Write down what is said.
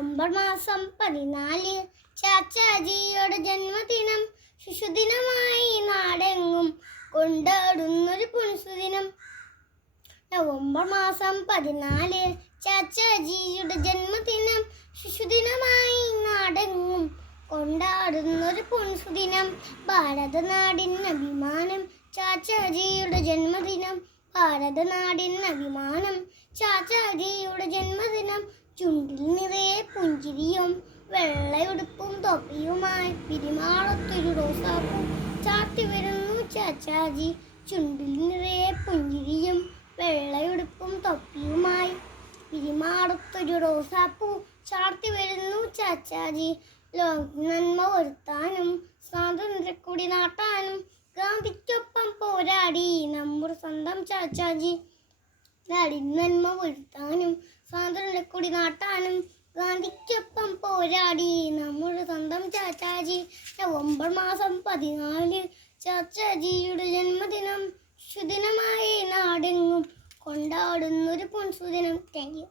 November മാസം 14 ചാച്ചാജിയുടെ ജന്മദിനം. ശിശുദിനമായി നാടെങ്ങും കൊണ്ടാടുന്നൊരു പൊൻസുദിനം. നവംബർ മാസം 14 ചാച്ചാജിയുടെ ജന്മദിനം. ശിശുദിനമായി നാടെങ്ങും കൊണ്ടാടുന്നൊരു പൊൻസുദിനം. ഭാരതനാടിന് അഭിമാനം ചാച്ചാജിയുടെ ജന്മദിനം. ഭാരതനാടിന് അഭിമാനം ചാച്ചാജിയുടെ ജന്മദിനം. ചുണ്ടിൽ നിറയെ പുഞ്ചിരിയും വെള്ളയുടുപ്പും തൊപ്പിയുമായി പിരിമാളത്തൊരു റോസാപ്പൂ ചാർത്തി വരുന്നു ചാച്ചാജി. ചുണ്ടിൽ നിറയെ പുഞ്ചിരിയും വെള്ളയുടുപ്പും തൊപ്പിയുമായി പിരിമാടത്തൊരു റോസാപ്പൂ ചാർത്തി വരുന്നു ചാച്ചാജി. നന്മ വരുത്താനും സ്വാതന്ത്ര്യക്കൊടി നാട്ടാനും ഗാന്ധിക്കൊപ്പം പോരാടി നമ്മുടെ സ്വന്തം ചാച്ചാജി. നന്മ വരുത്താനും സ്വാതന്ത്ര്യക്കൊടി നാട്ടാനും ഗാന്ധിക്കൊപ്പം പോരാടി നമ്മുടെ സ്വന്തം ചാച്ചാജി. നവംബർ മാസം 14 ചാച്ചാജിയുടെ ജന്മദിനം. ശുദിനമായി നാടെങ്ങും കൊണ്ടാടുന്നൊരു പൊൻസുദിനം. Thank you.